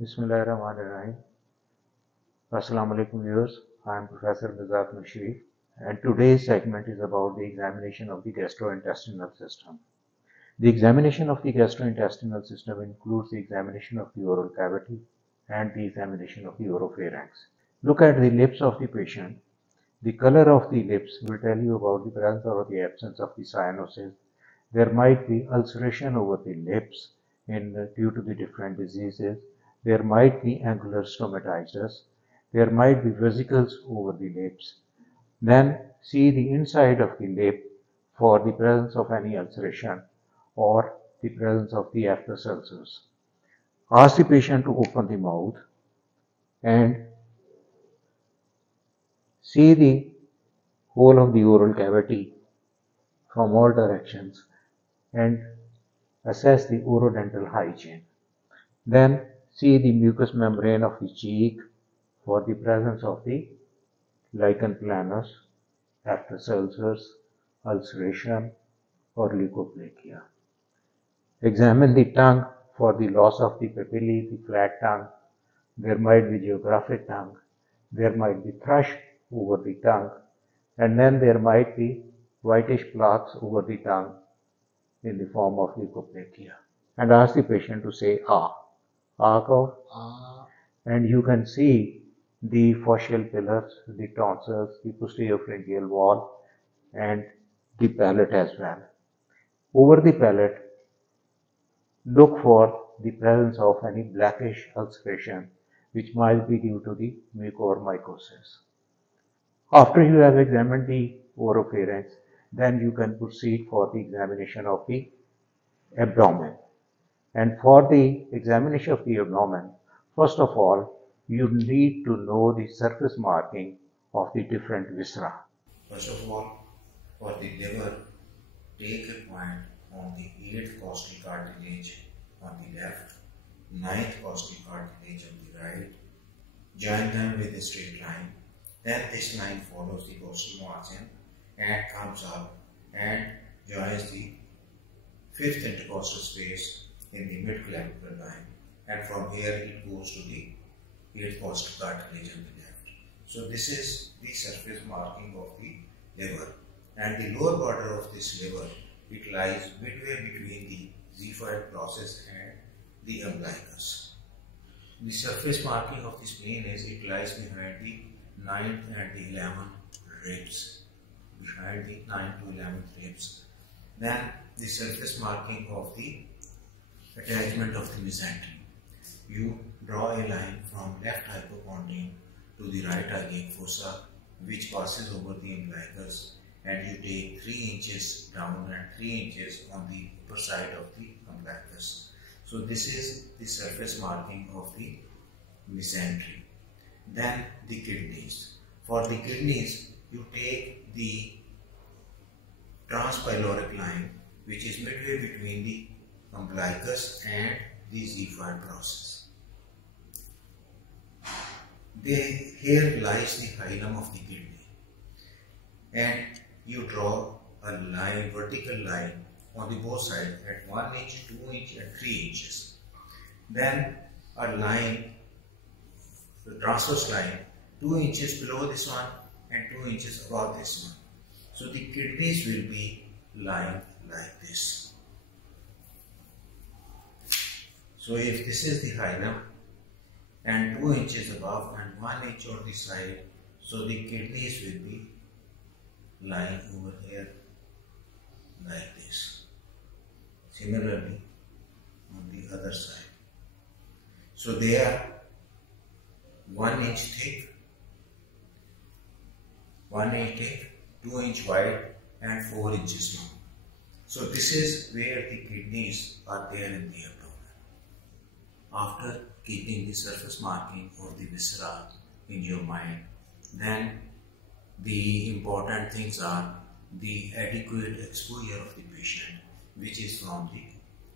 Bismillahirrahmanirrahim. Assalamu alaikum viewers. I am Professor Mizat Mushrif, and today's segment is about the examination of the gastrointestinal system. The examination of the gastrointestinal system includes the examination of the oral cavity and the examination of the oropharynx. Look at the lips of the patient. The color of the lips will tell you about the presence or the absence of the cyanosis. There might be ulceration over the lips due to the different diseases. There might be angular stomatitis. There might be vesicles over the lips. Then see the inside of the lip for the presence of any ulceration or the presence of the aphthous ulcers. Ask the patient to open the mouth and see the whole of the oral cavity from all directions and assess the orodental hygiene. Then see the mucous membrane of the cheek for the presence of the lichen planus, aphthous ulcers, ulceration, or leukoplakia. Examine the tongue for the loss of the papillae, the flat tongue. There might be geographic tongue. There might be thrush over the tongue. And then there might be whitish plaques over the tongue in the form of leukoplakia. And ask the patient to say ah. Ah cough. Ah. And you can see the fascial pillars, the tonsils, the posterior pharyngeal wall, and the palate as well. Over the palate, look for the presence of any blackish ulceration which might be due to the mucormycosis. After you have examined the oropharynx, then you can proceed for the examination of the abdomen. And for the examination of the abdomen, first of all, you need to know the surface marking of the different viscera. First of all, for the liver, take a point on the 8th costal cartilage on the left, 9th costal cartilage on the right, join them with a straight line. Then this line follows the costal margin and comes up and joins the 5th intercostal space in the mid-clavicle line, and from here it goes to the 8th costal cartilage on the left. So this is the surface marking of the liver, and the lower border of this liver, it lies midway between the xiphoid process and the umbilicus. The surface marking of the spleen is it lies behind the 9th and the 11th ribs, behind the 9th to 11th ribs. Then the surface marking of the attachment of the mesentery. You draw a line from left hypochondrium to the right iliac fossa, which passes over the umbilicus, and you take 3 inches down and 3 inches on the upper side of the umbilicus. So this is the surface marking of the mesentery. Then the kidneys. For the kidneys, you take the transpyloric line, which is midway between the umbilicus and the xiphoid process. Here lies the hilum of the kidney, and you draw a line, vertical line on the both sides at 1 inch, 2 inch and 3 inches. Then a line, the transverse line, 2 inches below this one and 2 inches above this one. So the kidneys will be lying like this. So if this is the hilum and 2 inches above and 1 inch on the side, so the kidneys will be lying over here like this. Similarly on the other side. So they are 1 inch thick, 2 inch wide and 4 inches long. So this is where the kidneys are there in the abdomen. After keeping the surface marking of the viscera in your mind, then the important things are the adequate exposure of the patient, which is from the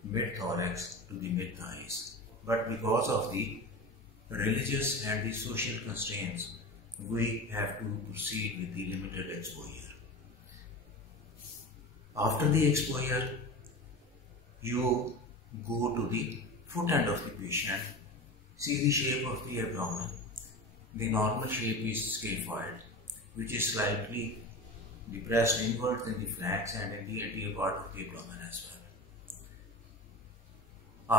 mid-thorax to the mid-thighs. But because of the religious and the social constraints, we have to proceed with the limited exposure. After the exposure, you go to the foot end of the patient, See the shape of the abdomen. The normal shape is scaphoid, which is slightly depressed inwards in the flanks and in the anterior part of the abdomen as well.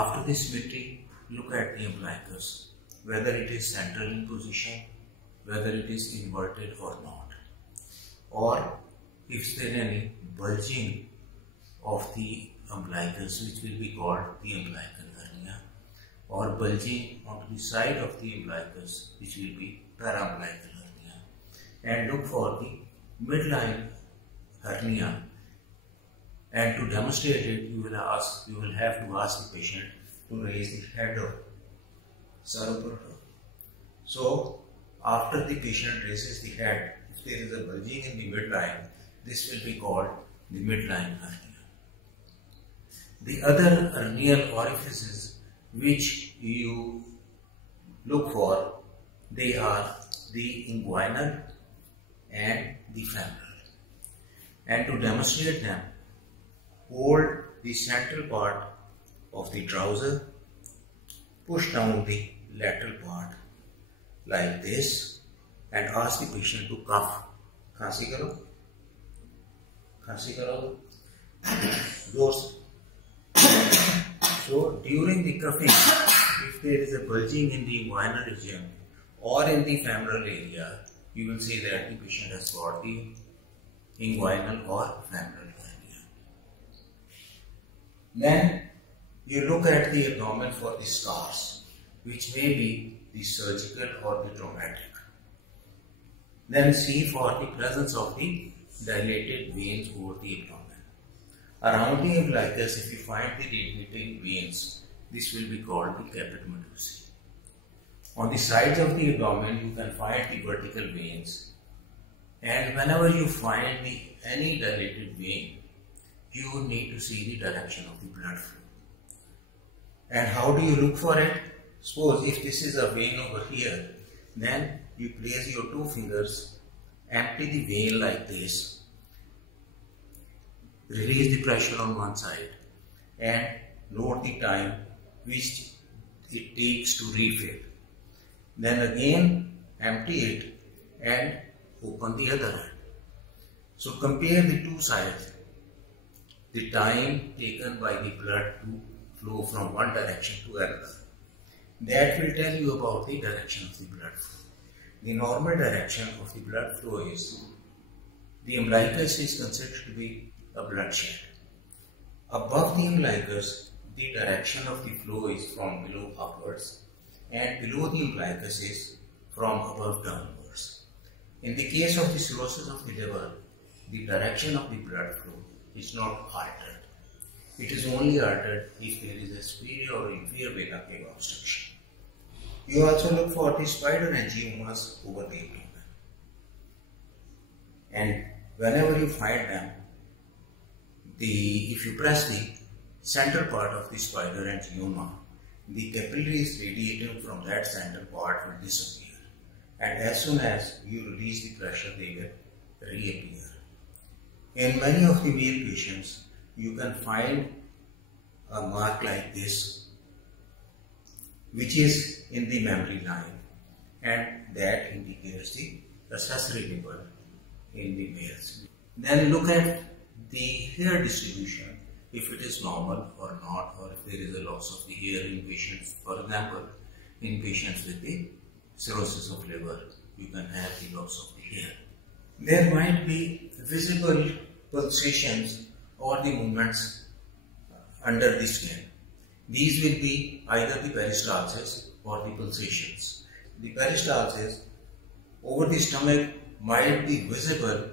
After the symmetry, look at the umbilicus, whether it is central in position, whether it is inverted or not, or if there is any bulging of the umbilicus, which will be called the umbilical hernia, or bulging onto the side of the umbilicus, which will be paraumbilical hernia. And look for the midline hernia, and to demonstrate it, you will have to ask the patient to raise the head of cerebral. So after the patient raises the head, if there is a bulging in the midline, this will be called the midline hernia. The other hernial orifices which you look for, they are the inguinal and the femoral. And to demonstrate them, hold the central part of the trouser, push down the lateral part like this, and ask the patient to cough. Khansi karo. Khansi karo. Doors. So during the coughing, if there is a bulging in the inguinal region or in the femoral area, you will see that the patient has got the inguinal or femoral hernia. Then you look at the abdomen for the scars, which may be the surgical or the traumatic. Then see for the presence of the dilated veins over the abdomen. Around the umbilicus, if you find the dilated veins, this will be called the caput medusae. On the sides of the abdomen, you can find the vertical veins, and whenever you find any dilated vein, you need to see the direction of the blood flow. And how do you look for it? Suppose if this is a vein over here, then you place your two fingers, empty the vein like this, release the pressure on one side, and note the time which it takes to refill. Then again empty it and open the other hand. So compare the two sides, the time taken by the blood to flow from one direction to another. That will tell you about the direction of the blood flow. The normal direction of the blood flow is, the umbilicus is considered to be a bloodshed. Above the umbilicus, the direction of the flow is from below upwards, and below the umbilicus is from above downwards. In the case of the cirrhosis of the liver, the direction of the blood flow is not altered. It is only altered if there is a superior or inferior vena cava obstruction. You also look for the spider angiomas over the abdomen. And whenever you find them, if you press the central part of the spider angioma, the capillaries radiating from that central part will disappear. And as soon as you release the pressure, they will reappear. In many of the male patients, you can find a mark like this, which is in the mammary line, and that indicates the accessory nipple in the males. Then look at the hair distribution, if it is normal or not, or if there is a loss of the hair in patients. For example, in patients with the cirrhosis of liver, you can have the loss of the hair. There might be visible pulsations or the movements under the skin. These will be either the peristalsis or the pulsations. The peristalsis over the stomach might be visible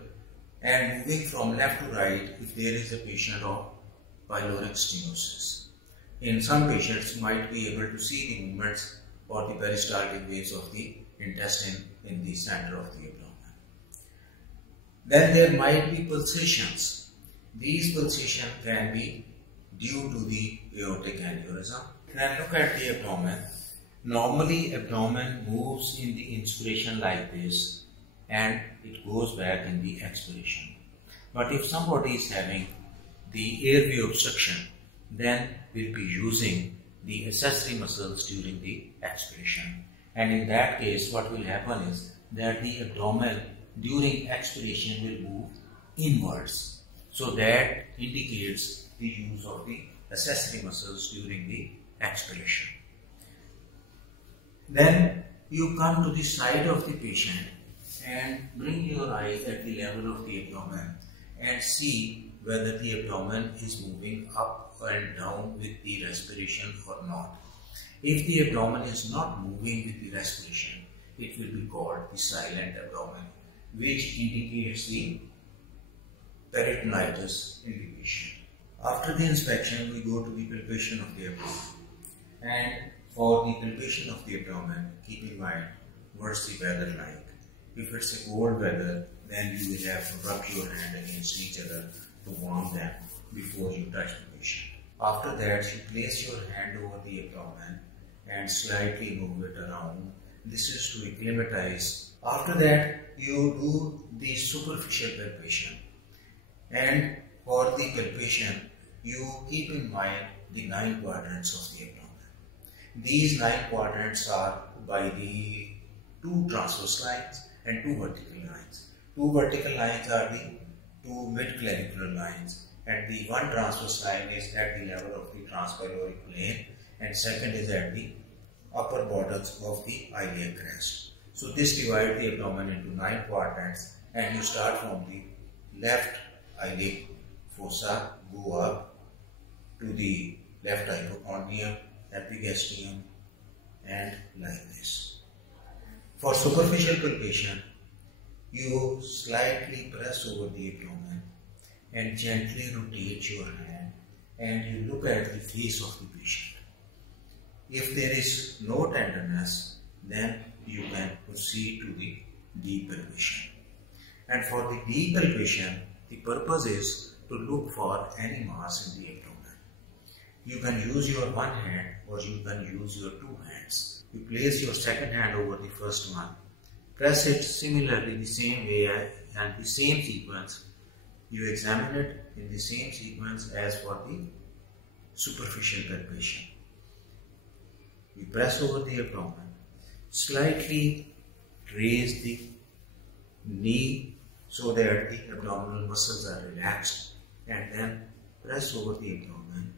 and moving from left to right if there is a patient of pyloric stenosis. In some patients, you might be able to see the movements or the peristaltic waves of the intestine in the center of the abdomen. Then there might be pulsations. These pulsations can be due to the aortic aneurysm. Then look at the abdomen. Normally, abdomen moves in the inspiration like this, and it goes back in the expiration. But if somebody is having the airway obstruction, then we'll be using the accessory muscles during the expiration. And in that case, what will happen is that the abdomen during expiration will move inwards. So that indicates the use of the accessory muscles during the expiration. Then you come to the side of the patient and bring your eyes at the level of the abdomen and see whether the abdomen is moving up and down with the respiration or not. If the abdomen is not moving with the respiration, it will be called the silent abdomen, which indicates the peritonitis in the patient. After the inspection, we go to the palpation of the abdomen. And for the palpation of the abdomen, keep in mind what's the weather like. If it's a cold weather, then you will have to rub your hand against each other to warm them before you touch the patient. After that, you place your hand over the abdomen and slightly move it around. This is to acclimatize. After that, you do the superficial palpation. And for the palpation, you keep in mind the 9 quadrants of the abdomen. These 9 quadrants are by the 2 transverse lines and 2 vertical lines. 2 vertical lines are the 2 mid-clavicular lines, and the 1 transverse line is at the level of the transpyloric plane, and second is at the upper borders of the iliac crest. So this divides the abdomen into 9 quadrants, and you start from the left iliac fossa, go up to the left hypochondrium, epigastrium, and like this. For superficial palpation, you slightly press over the abdomen and gently rotate your hand and you look at the face of the patient. If there is no tenderness, then you can proceed to the deep palpation. And for the deep palpation, the purpose is to look for any mass in the abdomen. You can use your one hand or you can use your 2 hands. You place your second hand over the first one. Press it similarly the same way and the same sequence. You examine it in the same sequence as for the superficial palpation. You press over the abdomen, slightly raise the knee so that the abdominal muscles are relaxed, and then press over the abdomen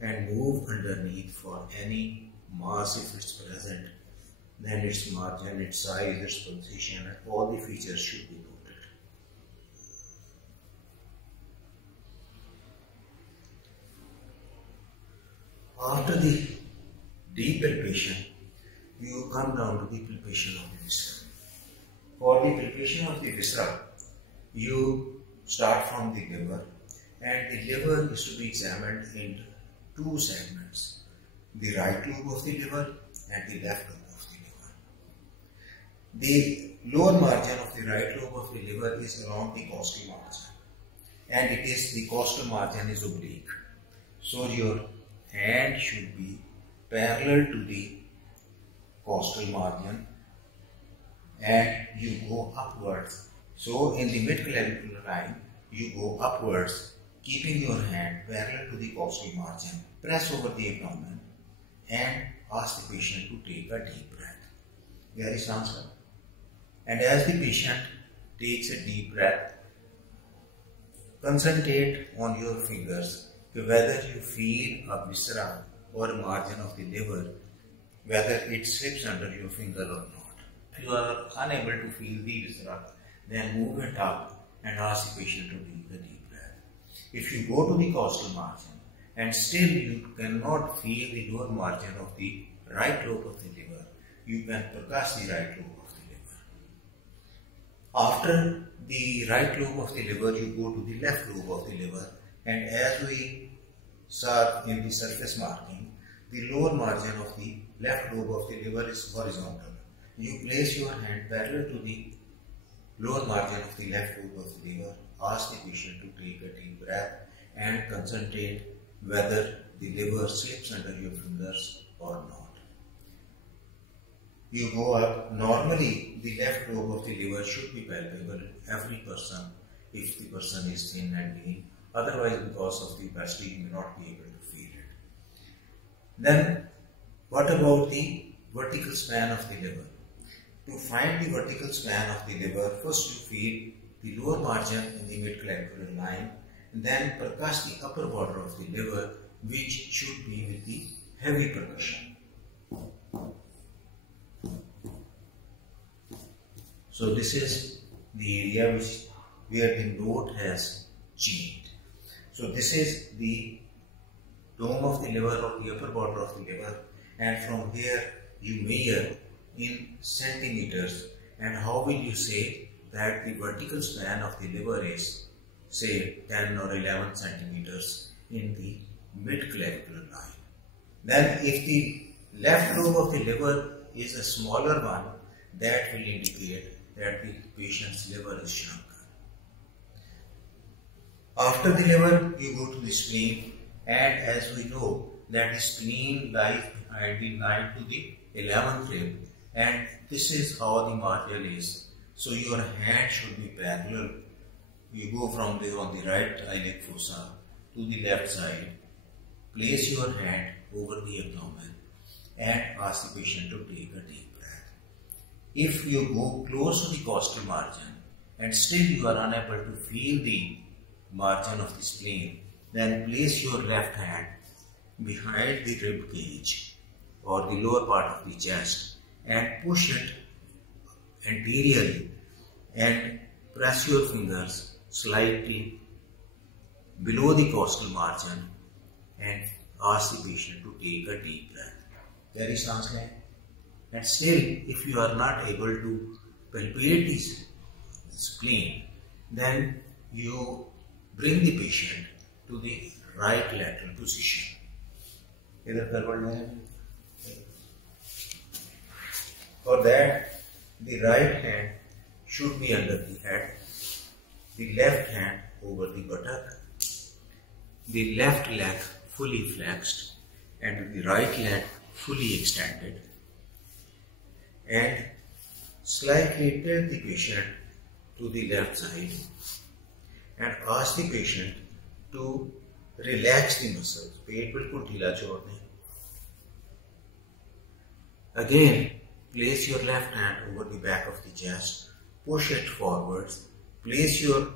and move underneath for any mass if it's present. Then its margin, its size, its position, and all the features should be noted. After the deep palpation, you come down to the palpation of the viscera. For the palpation of the viscera, you start from the liver, and the liver is to be examined in 2 segments, the right lobe of the liver and the left lobe of the liver. The lower margin of the right lobe of the liver is along the costal margin, and the costal margin is oblique. So your hand should be parallel to the costal margin and you go upwards. So in the mid-clavicular line, you go upwards, keeping your hand parallel to the costal margin. Press over the abdomen and ask the patient to take a deep breath. Very answer. And as the patient takes a deep breath, concentrate on your fingers whether you feel a viscera or a margin of the liver, whether it slips under your finger or not. If you are unable to feel the viscera, then move it up and ask the patient to take a deep breath. If you go to the costal margin and still you cannot feel the lower margin of the right lobe of the liver, you can percuss the right lobe of the liver. After the right lobe of the liver, you go to the left lobe of the liver, and as we saw in the surface marking, the lower margin of the left lobe of the liver is horizontal. You place your hand parallel to the lower margin of the left lobe of the liver, ask the patient to take a deep breath and concentrate whether the liver slips under your fingers or not. You go up. Normally, the left lobe of the liver should be palpable every person if the person is thin and lean. Otherwise, because of the obesity, you may not be able to feel it. Then what about the vertical span of the liver? To find the vertical span of the liver, first you feel the lower margin in the mid-clavicular line, and then percuss the upper border of the liver, which should be with the heavy percussion. So this is the area where the note has changed. So this is the dome of the liver or the upper border of the liver, and from here you measure in centimeters. And how will you say that the vertical span of the liver is, say, 10 or 11 centimeters in the mid-clavicular line? Then if the left lobe of the liver is a smaller one, that will indicate that the patient's liver is shrunken. After the liver, you go to the spleen, and as we know that the spleen lies behind the 9 to the 11th rib, and this is how the margin is. So your hand should be parallel. You go from there on the right iliac fossa to the left side. Place your hand over the abdomen and ask the patient to take a deep breath. If you go close to the costal margin and still you are unable to feel the margin of the spleen, then place your left hand behind the rib cage or the lower part of the chest and push it anteriorly and press your fingers slightly below the costal margin and ask the patient to take a deep breath. Very सांस लें. And still, if you are not able to palpate the spleen, then you bring the patient to the right lateral position. इधर करवट में. For that, the right hand should be under the head, the left hand over the buttock, the left leg fully flexed and the right leg fully extended, and slightly tilt the patient to the left side and ask the patient to relax the muscles. पेट बिल्कुल ढीला छोड़ दें. Again, place your left hand over the back of the chest, push it forwards, place your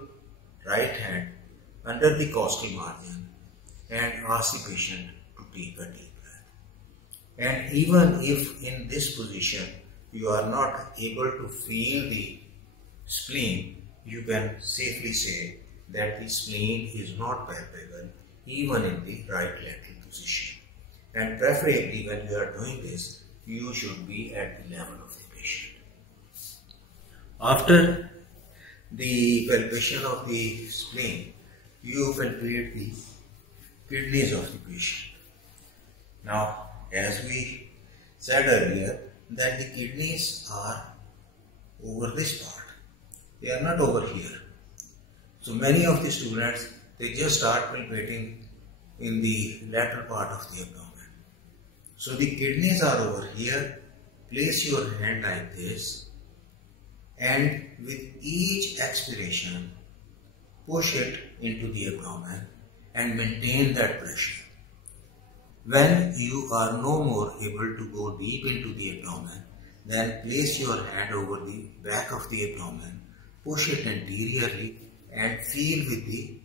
right hand under the costal margin and ask the patient to take a deep breath. And even if in this position you are not able to feel the spleen, you can safely say that the spleen is not palpable even in the right lateral position. And preferably when you are doing this, you should be at the level of the patient. After the palpation of the spleen, you palpate the kidneys of the patient. Now, as we said earlier, that the kidneys are over this part. They are not over here. So many of the students, they just start palpating in the lateral part of the abdomen. So the kidneys are over here. Place your hand like this, and with each expiration, push it into the abdomen and maintain that pressure. When you are no more able to go deep into the abdomen, then place your hand over the back of the abdomen, push it anteriorly and feel with the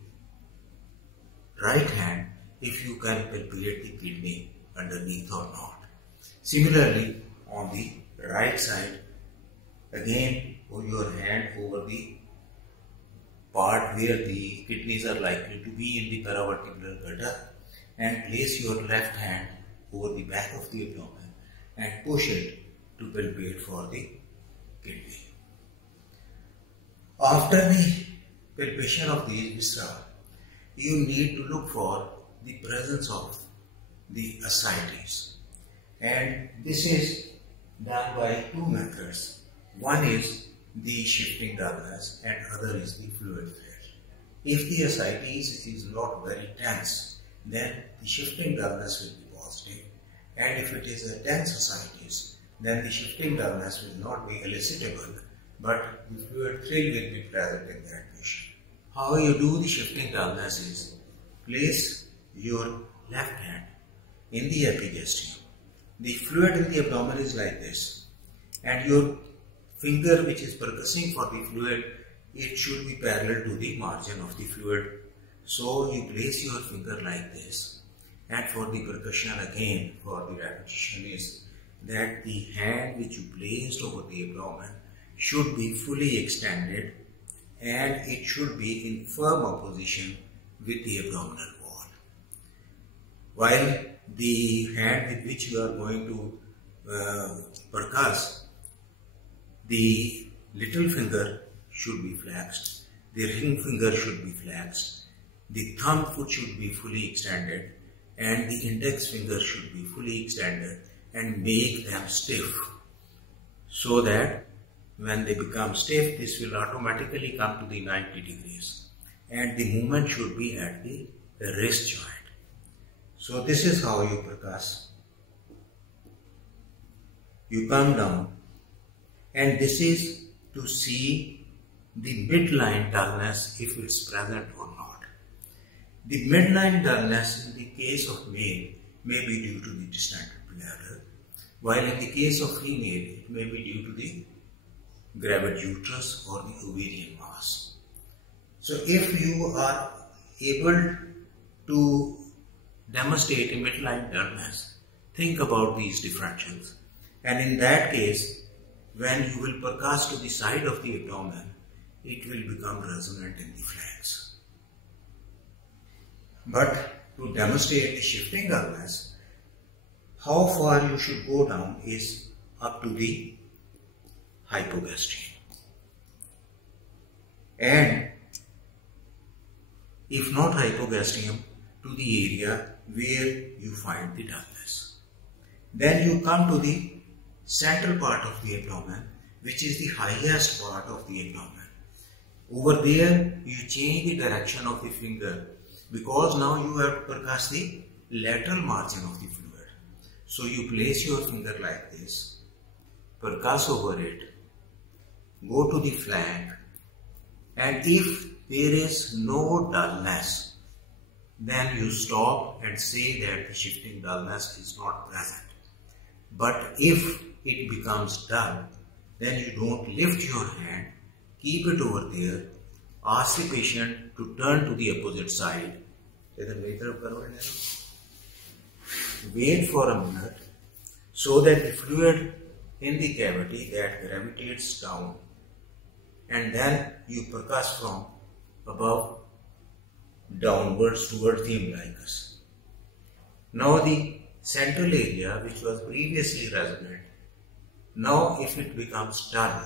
right hand if you can palpate the kidney underneath or not. Similarly, on the right side, again put your hand over the part where the kidneys are likely to be in the paravertebral gutter and place your left hand over the back of the abdomen and push it to palpate for the kidney. After the palpation of these viscera, you need to look for the presence of the ascites, and this is done by two methods. One is the shifting dullness and other is the fluid thread. If the ascites is not very tense, then the shifting dullness will be positive, and if it is a tense ascites, then the shifting dullness will not be elicitable, but the fluid thrill will be present in that patient. How you do the shifting dullness is place your left hand in the epigastrium. The fluid in the abdomen is like this, and your finger which is percussing for the fluid, it should be parallel to the margin of the fluid. So you place your finger like this, and for the percussion again, for the repetition is that the hand which you placed over the abdomen should be fully extended and it should be in firm opposition with the abdominal wall. While the hand with which you are going to percuss, the little finger should be flexed, the ring finger should be flexed, the thumb foot should be fully extended, and the index finger should be fully extended, and make them stiff, so that when they become stiff, this will automatically come to the 90 degrees, and the movement should be at the wrist joint. So this is how you percuss. You come down, and this is to see the midline dullness, if it's present or not. The midline dullness in the case of male may be due to the distended bladder, while in the case of female it may be due to the gravid uterus or the ovarian mass. So if you are able to demonstrate a midline dullness, think about these differentials, and in that case, when you will percuss to the side of the abdomen, it will become resonant in the flanks. But to demonstrate the shifting dullness, how far you should go down is up to the hypogastrium. And if not hypogastrium, to the area where you find the dullness. Then you come to the central part of the abdomen, which is the highest part of the abdomen. Over there, you change the direction of the finger, because now you have percussed the lateral margin of the fluid. So you place your finger like this, percuss over it, go to the flank, and if there is no dullness, then you stop and say that the shifting dullness is not present. But if it becomes dull, then you don't lift your hand, keep it over there, ask the patient to turn to the opposite side. Wait for a minute so that the fluid in the cavity that gravitates down, and then you percuss from above downwards towards the umbilicus. Now the central area, which was previously resonant, now if it becomes dull,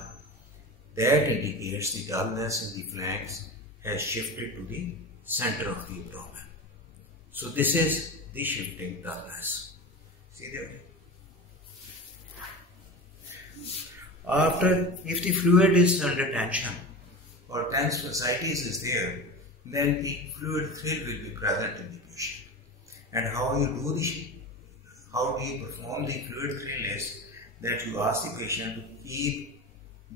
that indicates the dullness in the flanks has shifted to the center of the abdomen. So this is the shifting dullness. See there? After, if the fluid is under tension or tense fasciitis is there, then the fluid thrill will be present in the patient. And how do you perform the fluid thrill is that you ask the patient to keep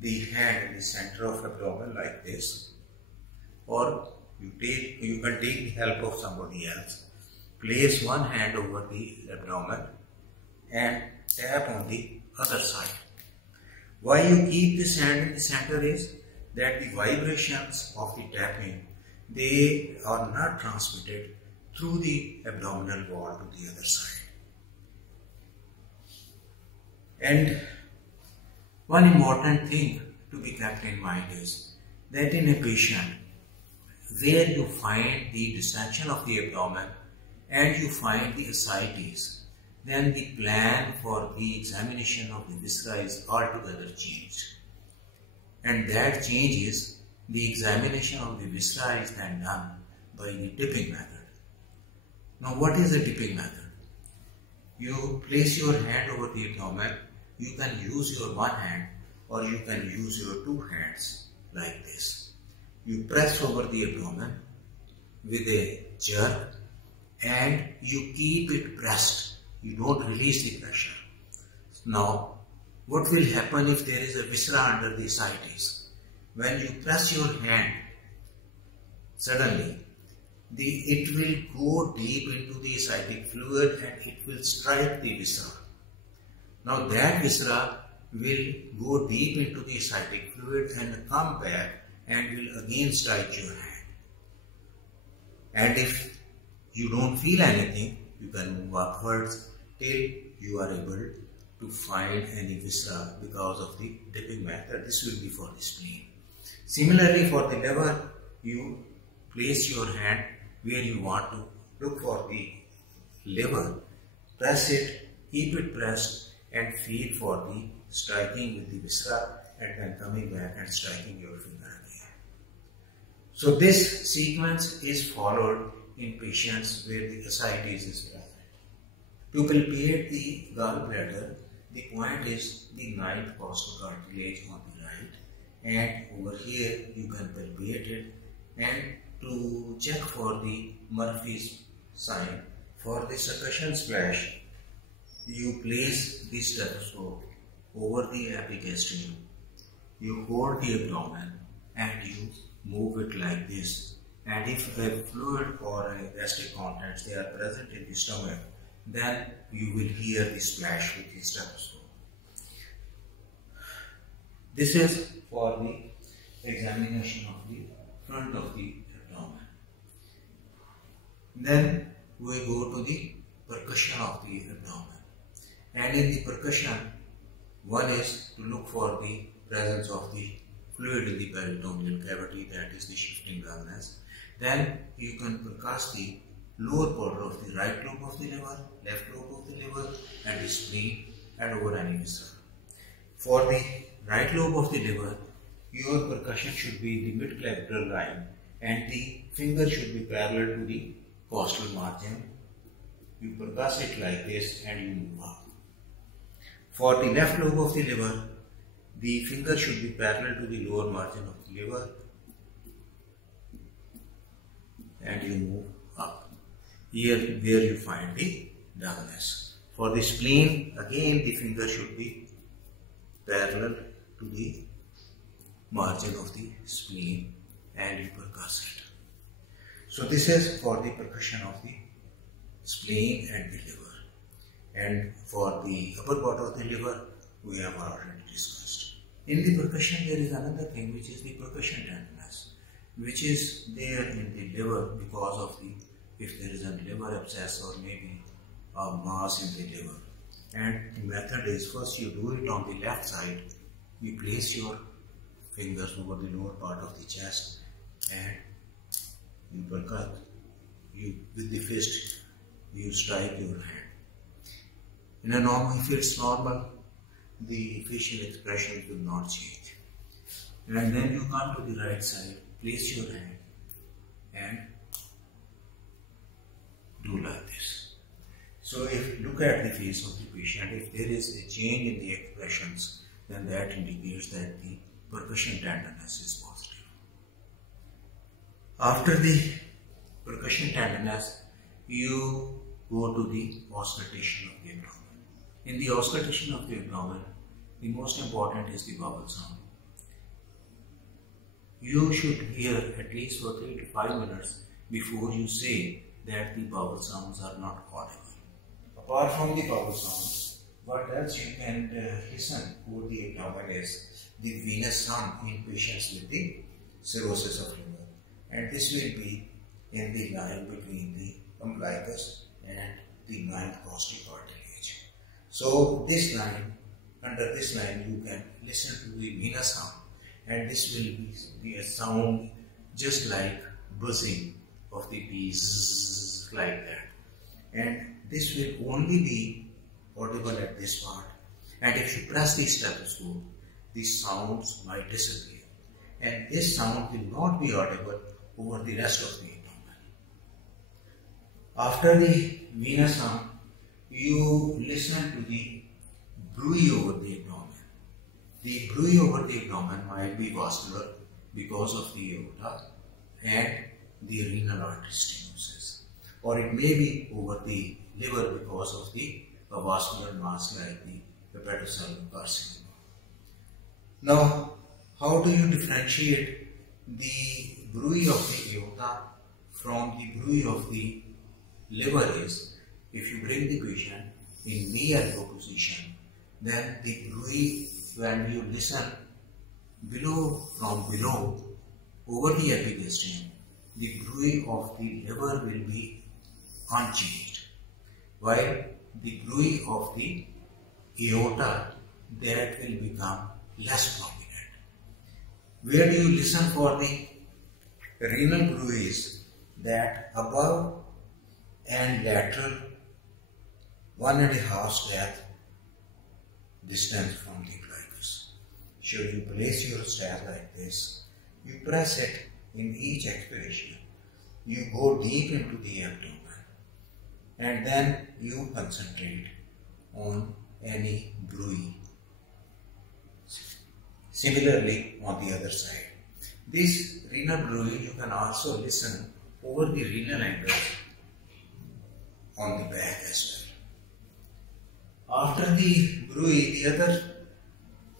the hand in the center of abdomen like this, or you can take the help of somebody else. Place one hand over the abdomen and tap on the other side. Why you keep this hand in the center is that the vibrations of the tapping, they are not transmitted through the abdominal wall to the other side. And one important thing to be kept in mind is that in a patient where you find the distension of the abdomen and you find the ascites, then the plan for the examination of the viscera is altogether changed. And that change is the examination of the viscera is then done by the dipping method. Now what is the dipping method? You place your hand over the abdomen. You can use your one hand or you can use your two hands like this. You press over the abdomen with a jerk and you keep it pressed. You don't release the pressure. Now, what will happen if there is a viscera under the ascites? When you press your hand, suddenly it will go deep into the ascitic fluid and it will strike the viscera. Now that viscera will go deep into the ascitic fluid and come back and will again strike your hand. And if you don't feel anything, you can move upwards till you are able to find any viscera because of the dipping method. This will be for the spleen. Similarly, for the liver, you place your hand where you want to look for the liver, press it, keep it pressed and feel for the striking with the viscera and then coming back and striking your finger again. So this sequence is followed in patients where the ascites is present. To palpate the gallbladder, the point is the ninth costal cartilage on the right, and over here you can palpate it, and to check for the Murphy's sign, for the succussion splash, you place the stethoscope over the epigastrium, you hold the abdomen and you move it like this, and if a fluid or a gastric contents they are present in the stomach, then you will hear the splash with the stethoscope. This is for the examination of the front of the abdomen. Then we go to the percussion of the abdomen. And in the percussion, one is to look for the presence of the fluid in the peritoneal cavity, that is the shifting dullness. Then you can percuss the lower border of the right lobe of the liver, left lobe of the liver, and the spleen, and over any viscera. For the right lobe of the liver, your percussion should be the mid-clavicular line and the finger should be parallel to the costal margin. You percuss it like this and you move up. For the left lobe of the liver, the finger should be parallel to the lower margin of the liver and you move up. Here where you find the dullness. For the spleen, again the finger should be parallel to the margin of the spleen and you percuss it. So this is for the percussion of the spleen and the liver. And for the upper part of the liver, we have already discussed. In the percussion, there is another thing which is the percussion tenderness, which is there in the liver because of the, if there is a liver abscess or maybe a mass in the liver. And the method is, first you do it on the left side, you place your fingers over the lower part of the chest and you percuss, with the fist, you strike your hand. In a normal, if it's normal, the facial expression will not change. And then you come to the right side, place your hand and do like this. So if you look at the face of the patient, if there is a change in the expressions, then that indicates that the percussion tenderness is positive. After the percussion tenderness, you go to the auscultation of the abdomen. In the auscultation of the abdomen, the most important is the vowel sound. You should hear at least for 3 to 5 minutes before you say that the vowel sounds are not audible. Apart from the vowel sounds, what else you can listen over the abdomen is the venous sound in patients with the cirrhosis of liver. And this will be in the line between the umbilicus and the ninth costal cartilage. So this line, under this line you can listen to the venous sound, and this will be a sound just like buzzing of the bees, like that. And this will only be audible at this part, and if you press the stethoscope, the sounds might disappear, and this sound will not be audible over the rest of the abdomen. After the venous sound, you listen to the bruit over the abdomen. The bruit over the abdomen might be vascular because of the aorta and the renal artery stenosis, or it may be over the liver because of the vascular mass like the hepatocellular carcinoma. Now, how do you differentiate the bruit of the aorta from the bruit of the liver is, if you bring the patient in knee elbow position, then the bruit, when you listen from below over the epigastrium, the bruit of the liver will be unchanged, while the bruit of the aorta, that will become less prominent. Where do you listen for the renal bruits? That above and lateral 1.5 step distance from the glidus. So you place your step like this, you press it in each expiration, you go deep into the abdomen, and then you concentrate on any bruit. Similarly on the other side. This renal bruit you can also listen over the renal angle on the back as well. After the bruit, the other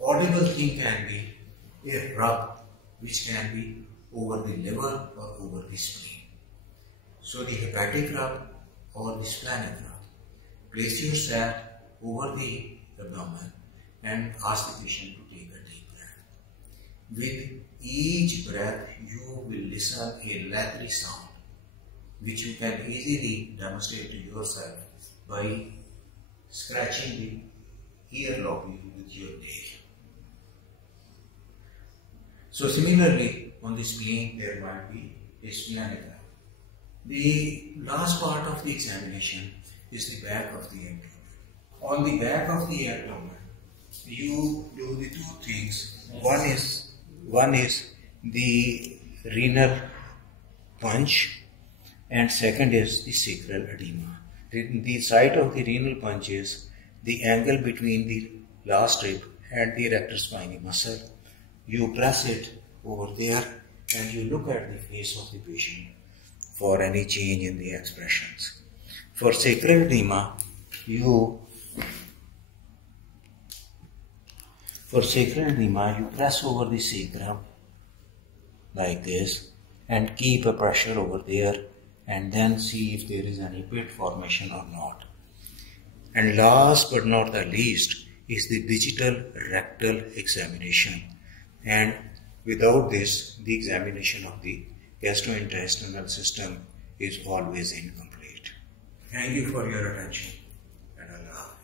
audible thing can be a rub, which can be over the liver or over the spleen. So the hepatic rub or the splenic rub. Place yourself over the abdomen and ask the patient to take a deep breath. With each breath, you will listen a leathery sound, which you can easily demonstrate to yourself by scratching the ear lobule with your nail. So similarly, on the spleen, there might be a splenic rub. The last part of the examination is the back of the abdomen. On the back of the abdomen, you do the two things. One is the renal punch, and second is the sacral edema. The site of the renal punch is the angle between the last rib and the erector spinae muscle. You press it over there and you look at the face of the patient for any change in the expressions. For sacral edema, you press over the sacrum like this and keep a pressure over there, and then see if there is any pit formation or not. And last but not the least is the digital rectal examination, and without this the examination of the gastrointestinal system is always incomplete. Thank you for your attention, and Allah.